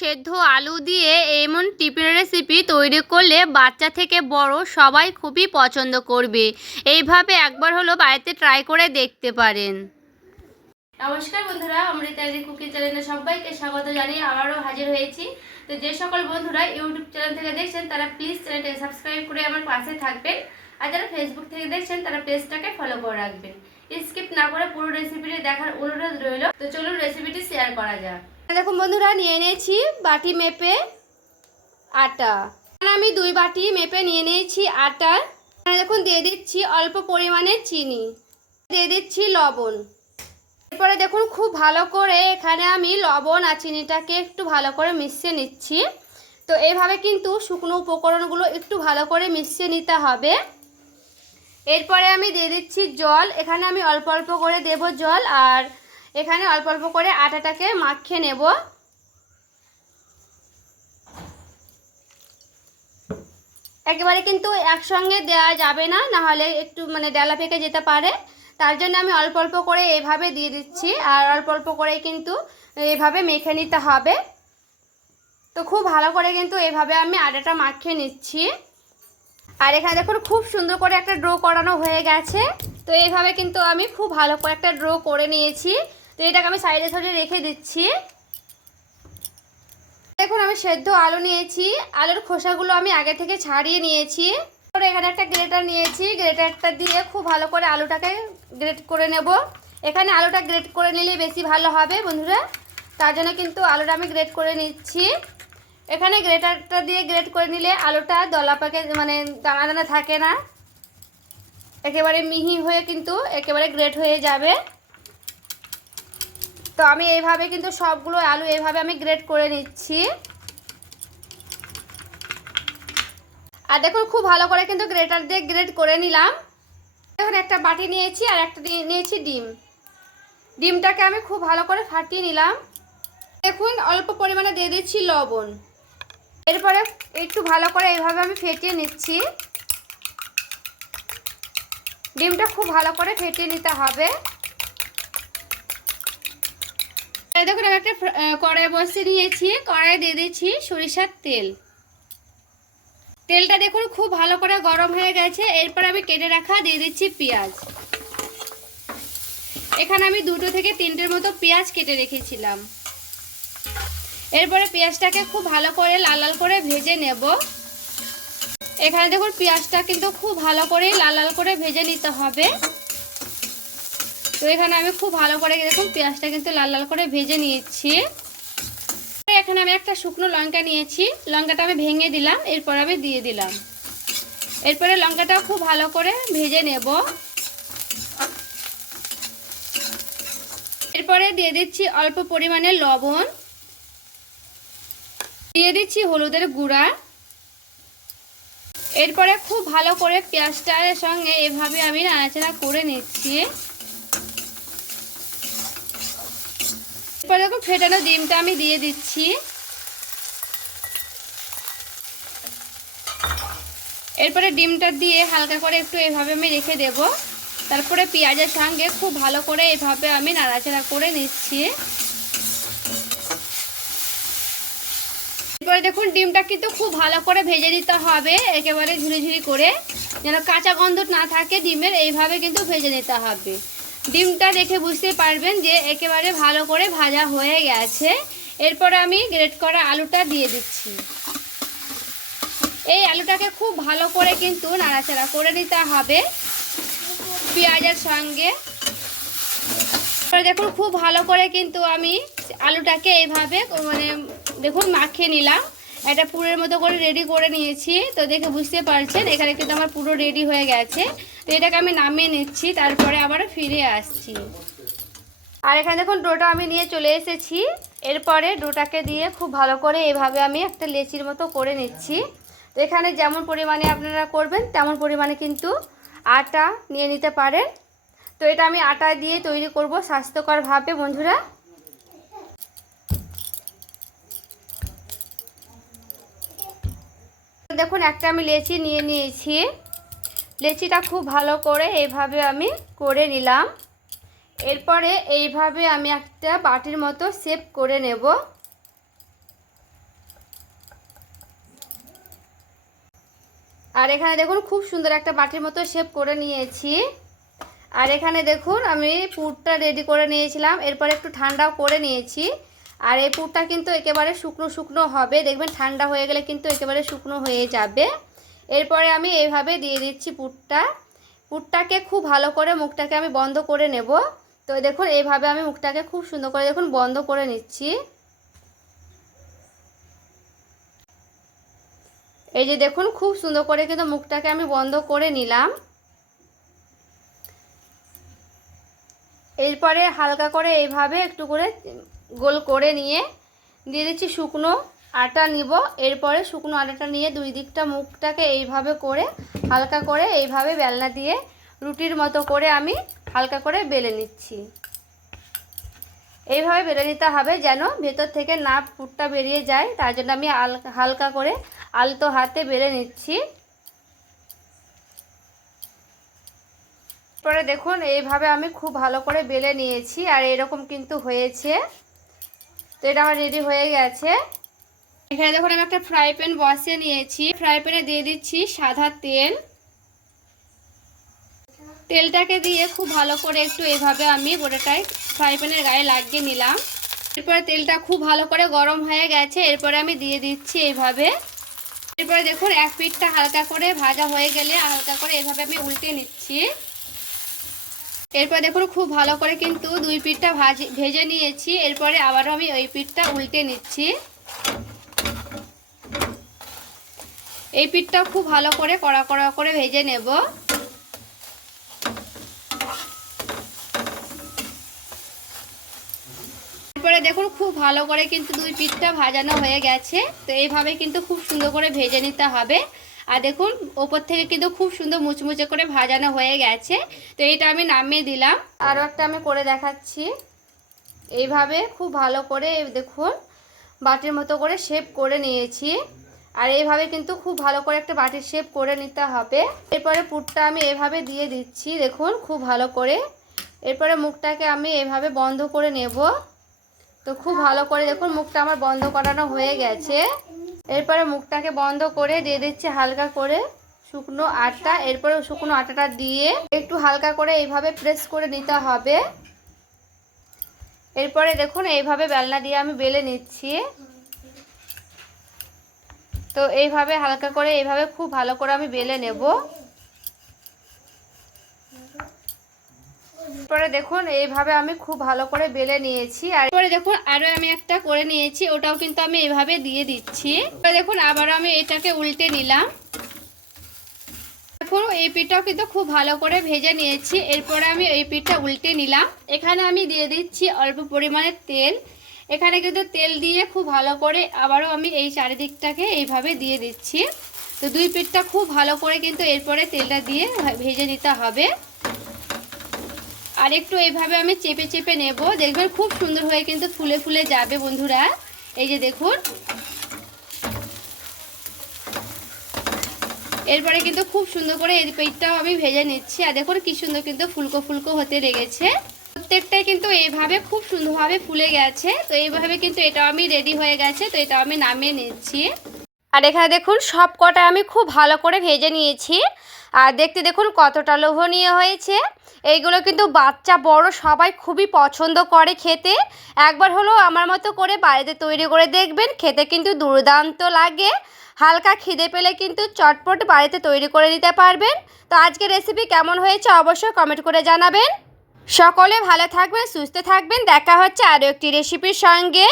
সেদ্ধ আলু দিয়ে এমন টিফিন রেসিপি তৈরি করলে বাচ্চা থেকে বড় সবাই খুবই পছন্দ করবে। এইভাবে একবার হলো বাড়িতে ট্রাই করে দেখতে পারেন। নমস্কার বন্ধুরা, অমৃতাদি কুকিং চ্যানেলে সবাইকে স্বাগত জানিয়ে আবারও হাজির হয়েছি। তো যে সকল বন্ধুরা ইউটিউব চ্যানেল থেকে দেখছেন তারা প্লিজ চ্যানেলটাকে সাবস্ক্রাইব করে আমার পাশে থাকবেন, আর যারা ফেসবুক থেকে দেখছেন তারা পেজটাকে ফলো করে রাখবেন। স্কিপ না করে পুরো রেসিপিটি দেখার অনুরোধ রইল। তো চলুন রেসিপিটি শেয়ার করা যাক। দেখুন বন্ধুরা, নিয়ে নিয়েছি বাটি মেপে আটা। আমি 2 বাটি মেপে নিয়ে নিয়েছি আটা। দেখুন দিয়ে দিচ্ছি অল্প পরিমাণে চিনি, দিয়ে দিচ্ছি লবণ। এরপরে দেখুন খুব ভালো করে এখানে আমি লবণ আর চিনিটাকে একটু ভালো করে মিশিয়ে নিচ্ছি। তো এইভাবে কিন্তু শুকনো উপকরণগুলো একটু ভালো করে মিশিয়ে নিতে হবে। এরপরে আমি দিয়ে দিচ্ছি জল। এখানে আমি অল্প অল্প করে দেব জল, আর এখানে অল্প অল্প করে আটাটাকে মাখিয়ে নেব। একেবারে কিন্তু একসঙ্গে দেওয়া যাবে না, নাহলে একটু ডালা পেকে যেতে পারে। তার জন্য আমি অল্প অল্প করে এইভাবে দিয়ে দিচ্ছি, আর অল্প অল্প করে কিন্তু এইভাবে মেখে নিতে হবে। তো খুব ভালো করে কিন্তু এইভাবে আমি আটাটা মাখিয়ে নিচ্ছি। আর এখানে দেখুন খুব সুন্দর করে একটা ড্রো করানো হয়ে গেছে। তো এইভাবে কিন্তু আমি খুব ভালো করে একটা ড্রো করে নিয়েছি। তো এটাকে আমি সাইডে সাইডে রেখে দিচ্ছি। দেখুন আমি সেদ্ধ আলু নিয়েছি, আলুর খোসাগুলো আমি আগে থেকে ছাড়িয়ে নিয়েছি। এখানে একটা গ্রেটার নিয়েছি, গ্রেটারটা দিয়ে খুব ভালো করে আলুটাকে গ্রেট করে নেব। এখানে আলুটা গ্রেট করে নিলে বেশি ভালো হবে বন্ধুরা, তার জন্য কিন্তু আলুটা আমি গ্রেট করে নিচ্ছি। এখানে গ্রেটারটা দিয়ে গ্রেট করে নিলে আলুটা দলা পাকে দানা দানা থাকে না, একেবারে মিহি হয়ে কিন্তু একেবারে গ্রেট হয়ে যাবে। তো আমি এইভাবে কিন্তু সবগুলো আলু এইভাবে আমি গ্রেট করে নিচ্ছি। আর দেখুন খুব ভালো করে কিন্তু গ্রেটার দিয়ে গ্রেট করে নিলাম। এখন একটা বাটি নিয়েছি, আর একটা নিয়েছি ডিম। ডিমটাকে আমি খুব ভালো করে ফাটিয়ে নিলাম। দেখুন অল্প পরিমাণে দিয়ে দিচ্ছি লবণ। এরপরে একটু ভালো করে এইভাবে আমি ফেটিয়ে নিচ্ছি। ডিমটা খুব ভালো করে ফেটিয়ে নিতে হবে। দেখুন আমি একটা কড়াই বসিয়ে নিয়েছি, কড়াই দিয়ে দিচ্ছি সরিষার তেল। তেলটা দেখুন খুব ভালো করে গরম হয়ে গেছে। এরপর আমি কেটে রাখা দিয়ে দিচ্ছি পেঁয়াজ। এখানে আমি 2 থেকে 3টের মতো পেঁয়াজ কেটে রেখেছিলাম। এরপরে পেঁয়াজটাকে খুব ভালো করে লাল লাল করে ভেজে নেব। এখানে দেখুন পেঁয়াজটা কিন্তু খুব ভালো করে লাল লাল করে ভেজে নিতে হবে। তো এখানে আমি খুব ভালো করে দেখুন পেঁয়াজটা কিন্তু লাল লাল করে ভেজে নিয়েছি। এখানে আমি একটা শুকনো লঙ্কা নিয়েছি, লঙ্কাটা আমি ভেঙে দিলাম, এরপর আমি দিয়ে দিলাম। এরপরে লঙ্কাটাও খুব ভালো করে ভেজে নেব। এরপরে দিয়ে দিচ্ছি অল্প পরিমাণে লবণ, দিয়ে দিচ্ছি হলুদের গুঁড়া। এরপরে খুব ভালো করে পেঁয়াজটার সঙ্গে এভাবে আমি নাড়াচাড়া করে নিচ্ছি। এরপরে দেখুন ফেটানো ডিমটা আমি দিয়ে দিচ্ছি। এরপরে ডিমটা দিয়ে হালকা করে একটু এভাবে আমি রেখে দেব। তারপরে পেঁয়াজের সঙ্গে খুব ভালো করে এভাবে আমি নাড়াচাড়া করে নিচ্ছি। এরপরে দেখুন ডিমটা কিন্তু খুব ভালো করে ভেজে দিতে হবে, একেবারে ঝুড়ি করে, যেন কাঁচা গন্ধ না থাকে ডিমের। এইভাবে কিন্তু ভেজে নিতে হবে। ডিমটা দেখে বুঝতে পারবেন যে একেবারে ভালো করে ভাজা হয়ে গেছে। এরপরে আমি গ্রেট করা আলুটা দিয়ে দিচ্ছি। এই আলুটাকে খুব ভালো করে কিন্তু নাড়াচাড়া করে নিতে হবে পেঁয়াজের সঙ্গে। দেখুন খুব ভালো করে কিন্তু আমি আলুটাকে এইভাবে দেখুন মাখিয়ে নিলাম। একটা পুরের মতো করে রেডি করে নিয়েছি। তো দেখে বুঝতে পারছেন এখানে কিন্তু আমার পুরো রেডি হয়ে গেছে। তো এটাকে আমি নামিয়ে নিচ্ছি, তারপরে আবার ফিরে আসছি। আর এখানে দেখুন ডোটা আমি নিয়ে চলে এসেছি। এরপরে ডোটাকে দিয়ে খুব ভালো করে এভাবে আমি একটা লেচির মতো করে নিচ্ছি। তো এখানে যেমন পরিমাণে আপনারা করবেন তেমন পরিমাণে কিন্তু আটা নিয়ে নিতে পারেন। তো এটা আমি আটা দিয়ে তৈরি করব স্বাস্থ্যকরভাবে বন্ধুরা। দেখুন একটা আমি লেচি নিয়ে নিয়েছি। লেচিটা খুব ভালো করে এইভাবে আমি করে নিলাম। এরপরে এইভাবে আমি একটা বাটির মতো শেপ করে নেব। আর এখানে দেখুন খুব সুন্দর একটা বাটির মতো শেপ করে নিয়েছি। আর এখানে দেখুন আমি পুরটা রেডি করে নিয়েছিলাম, এরপর একটু ঠান্ডাও করে নিয়েছি। আর এই পুরটা কিন্তু একেবারে শুকনো শুকনো হবে, দেখবেন ঠান্ডা হয়ে গেলে কিন্তু একেবারে শুকনো হয়ে যাবে। এরপরে আমি এইভাবে দিয়ে দিচ্ছি পুরটাকে খুব ভালো করে মুখটাকে আমি বন্ধ করে নেব। তো দেখুন এইভাবে আমি মুখটাকে খুব সুন্দর করে দেখুন বন্ধ করে নিচ্ছি। এই যে দেখুন খুব সুন্দর করে কিন্তু মুখটাকে আমি বন্ধ করে নিলাম। এরপরে হালকা করে এইভাবে একটু করে গোল করে নিয়ে দিয়ে দিচ্ছি শুকনো আটা নিব। এরপরে শুকনো আটাটা নিয়ে দুই দিকটা মুখটাকে এইভাবে করে হালকা করে এইভাবে বেলনা দিয়ে রুটির মতো করে আমি হালকা করে বেলে নিচ্ছি। এইভাবে বেলে নিতে হবে যেন ভেতর থেকে না পুরটা বেরিয়ে যায়, তার জন্য আমি হালকা করে আলতো হাতে বেলে নিচ্ছি। পরে দেখুন এইভাবে আমি খুব ভালো করে বেলে নিয়েছি আর এরকম কিন্তু হয়েছে। তো এটা আমার রেডি হয়ে গেছে। এখানে দেখুন আমি একটা ফ্রাই প্যান বসিয়ে নিয়েছি, ফ্রাই প্যানে দিয়ে দিচ্ছি সাদা তেল। তেলটাকে দিয়ে খুব ভালো করে একটু এইভাবে আমি গোটাটাই ফ্রাই প্যানের গায়ে লাগিয়ে নিলাম। এরপরে তেলটা খুব ভালো করে গরম হয়ে গেছে, এরপরে আমি দিয়ে দিচ্ছি এইভাবে। এরপরে দেখুন এক পিঠটা হালকা করে ভাজা হয়ে গেলে হালকা করে এইভাবে আমি উল্টে নিচ্ছি। এরপর দেখুন খুব ভালো করে কিন্তু দুই পিঠটা ভেজে নিয়েছি, এরপরে আবারও আমি ওই পিঠটা উল্টে নিচ্ছি। এই পিঠটা খুব ভালো করে কড়া কড়া করে ভেজে নেব। এরপরে দেখুন খুব ভালো করে কিন্তু দুই পিঠটা ভাজানো হয়ে গেছে। তো এইভাবে কিন্তু খুব সুন্দর করে ভেজে নিতে হবে। আর দেখুন ওপর থেকে কিন্তু খুব সুন্দর মুচমুচে করে ভাজানো হয়ে গেছে। তো এইটা আমি নামিয়ে দিলাম। আরও একটা আমি করে দেখাচ্ছি। এইভাবে খুব ভালো করে দেখুন বাটির মতো করে শেপ করে নিয়েছি। আর এইভাবে কিন্তু খুব ভালো করে একটা বাটির শেপ করে নিতে হবে। এরপরে পুরটা আমি এভাবে দিয়ে দিচ্ছি দেখুন খুব ভালো করে। এরপরে মুখটাকে আমি এভাবে বন্ধ করে নেব। তো খুব ভালো করে দেখুন মুখটা আমার বন্ধ করানো হয়ে গেছে। এরপরে মুখটাকে বন্ধ করে দিয়ে দিচ্ছি হালকা করে শুকনো আটা। এরপরে শুকনো আটাটা দিয়ে একটু হালকা করে এইভাবে প্রেস করে নিতে হবে। এরপরে দেখুন এইভাবে বেলনা দিয়ে আমি বেলে নিচ্ছি। তো এইভাবে হালকা করে এইভাবে খুব ভালো করে আমি বেলে নেব। এরপরে দেখুন এইভাবে আমি খুব ভালো করে বেলে নিয়েছি। আর এরপরে দেখুন আরও আমি একটা করে নিয়েছি, ওটাও কিন্তু আমি এইভাবে দিয়ে দিচ্ছি। দেখুন আবারও আমি এটাকে উল্টে নিলাম। দেখুন এই পিঠটাও কিন্তু খুব ভালো করে ভেজে নিয়েছি। এরপরে আমি এই পিঠটা উল্টে নিলাম। এখানে আমি দিয়ে দিচ্ছি অল্প পরিমাণে তেল। এখানে কিন্তু তেল দিয়ে খুব ভালো করে আবারও আমি এই চারিদিকটাকে এইভাবে দিয়ে দিচ্ছি। তো দুই পিঠটা খুব ভালো করে কিন্তু এরপরে তেলটা দিয়ে ভেজে নিতে হবে। আর একটু এইভাবে আমি চেপে চেপে নেব, দেখবেন খুব সুন্দর হয়ে কিন্তু ফুলে ফুলে যাবে বন্ধুরা। এই যে দেখুন এরপরে কিন্তু খুব সুন্দর করে এই পিঠটাও আমি ভেজে নিচ্ছি। আর দেখুন কি সুন্দর কিন্তু ফুলকো ফুলকো হতে লেগেছে। প্রত্যেকটাই কিন্তু এইভাবে খুব সুন্দরভাবে ফুলে গেছে। তো এইভাবে কিন্তু এটাও আমি রেডি হয়ে গেছে। তো এটাও আমি নামিয়ে নিচ্ছি। আর এখানে দেখুন সব কটা আমি খুব ভালো করে ভেজে নিয়েছি। আর দেখতে দেখুন কতটা লোভনীয় হয়েছে। এইগুলো কিন্তু বাচ্চা বড় সবাই খুবই পছন্দ করে খেতে। একবার হলেও আমার মতো করে বাড়িতে তৈরি করে দেখবেন, খেতে কিন্তু দুর্দান্ত লাগে। হালকা খিদে পেলে কিন্তু চটপট বাড়িতে তৈরি করে নিতে পারবেন। তো আজকের রেসিপি কেমন হয়েছে অবশ্যই কমেন্ট করে জানাবেন। সকলে ভালো থাকবেন, সুস্থ থাকবেন। দেখা হচ্ছে আরও একটি রেসিপির সঙ্গে।